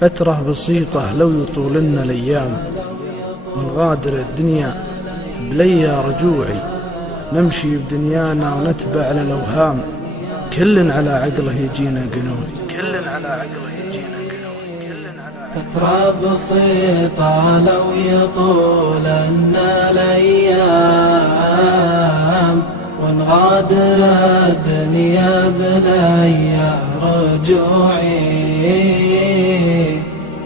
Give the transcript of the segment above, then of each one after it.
فترة بسيطة لو يطول لنا الأيام، ونغادر الدنيا بليا رجوعي، نمشي بدنيانا ونتبع للأوهام، كل على عقله يجينا قنوي. فترة بسيطة لو يطول لنا الأيام، ونغادر الدنيا بليا رجوعي،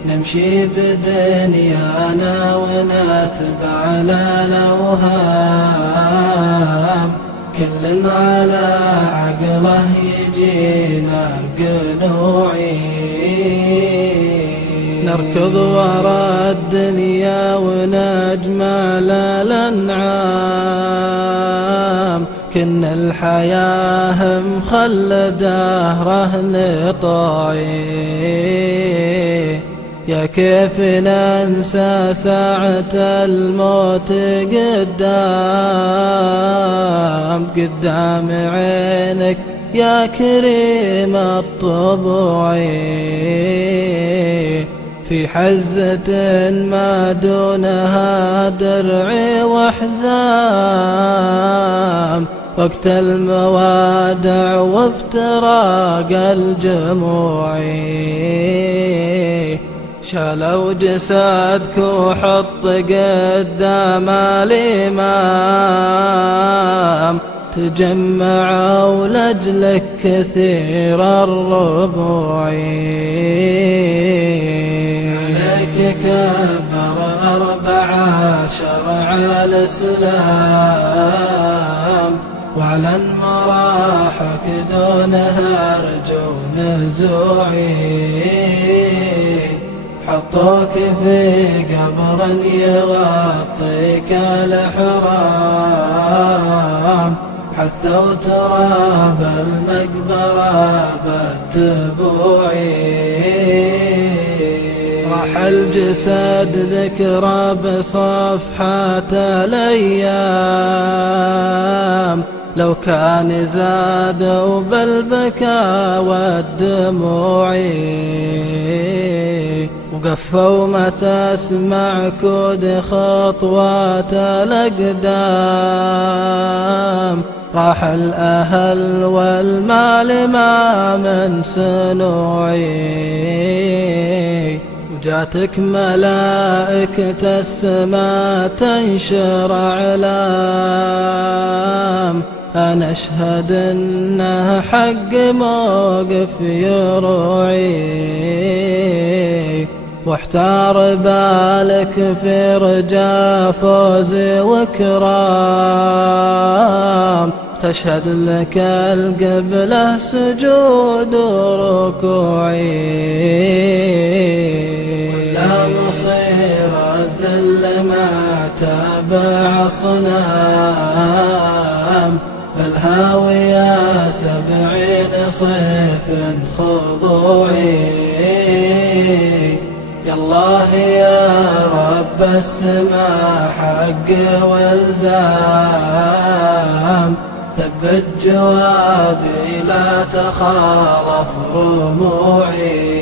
نمشي بدنيانا ونتبع للأوهام، كل على عقله يجينا قنوعي، نركض ورا الدنيا ونجمل الأنعام، كنا الحياة مخلده رهن طاعي، يا كيف ننسى ساعة الموت قدام عينك يا كريم الطبوعي، في حزة ما دونها درع وحزام، وقت الموادع وافتراق الجموع، شالوا جسدك وحط قدام الإمام، تجمعوا لأجلك كثير الربوع، عليك كبر 14 على الإسلام، واعلن مراحك دونها ارجو نزوعي، حطوك في قبر يغطيك الحرام، حثوا تراب المقبرة بالتبوع، راح الجسد ذكرى بصفحات الأيام، لو كان زادوا بالبكاء والدموع، وقفوا ما تسمع كود خطوات الأقدام، راح الأهل والمال ما من سنوعي، وجاتك ملائكة السماء تنشر أعلام، أنا أشهد إنه حق موقف يروعي، واحتار بالك في رجا فوز وكرام، تشهد لك القبلة سجود وركوعي، ولا مصير الذل ما تابع صنام، فالهاوية 70 صيف خضوعي، يا الله يا رب السماء حق والزام، ثبت جوابي لا تخالف رموعي.